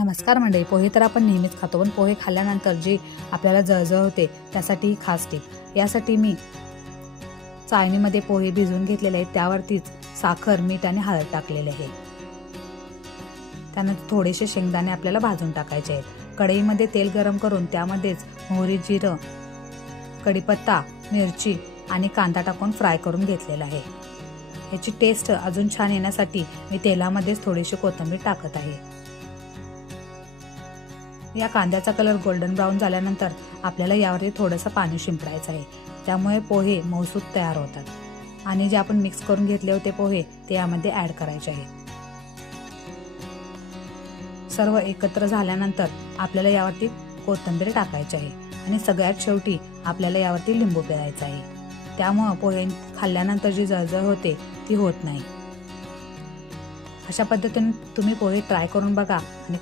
नमस्कार मंडळी. पोहे तर आपण नेहमीच खातो, पण पोहे खाल्ल्यानंतर जी आपल्याला जळजळ होते त्यासाठी ही खास टिप. यासाठी मी चाळणीमध्ये पोहे भिजवून घेतलेले आहेत, त्यावरतीच साखर, मीठ आणि हळद टाकलेले आहे. त्यानंतर थोडेसे शेंगदाणे आपल्याला भाजून टाकायचे आहेत. कढईमध्ये तेल गरम करून त्यामध्येच मोहरी, जिरं, कढीपत्ता, मिरची आणि कांदा टाकून फ्राय करून घेतलेला आहे. याची टेस्ट अजून छान येण्यासाठी मी तेलामध्येच थोडीशी कोथिंबीर टाकत आहे. या कांद्याचा कलर गोल्डन ब्राऊन झाल्यानंतर आपल्याला यावरती थोडंसं पाणी शिंपडायचं आहे. त्यामुळे पोहे मऊसूत तयार होतात आणि जे आपण मिक्स करून घेतले होते पोहे ते यामध्ये ॲड करायचे आहे. सर्व एकत्र झाल्यानंतर आपल्याला यावरती कोथिंबीर टाकायची आहे आणि सगळ्यात शेवटी आपल्याला यावरती लिंबू पिळायचा आहे. त्यामुळे पोहे खाल्ल्यानंतर जी जळजळ होते ती होत नाही. अशा पद्धतीने तुम्ही पोहे ट्राय करून बघा आणि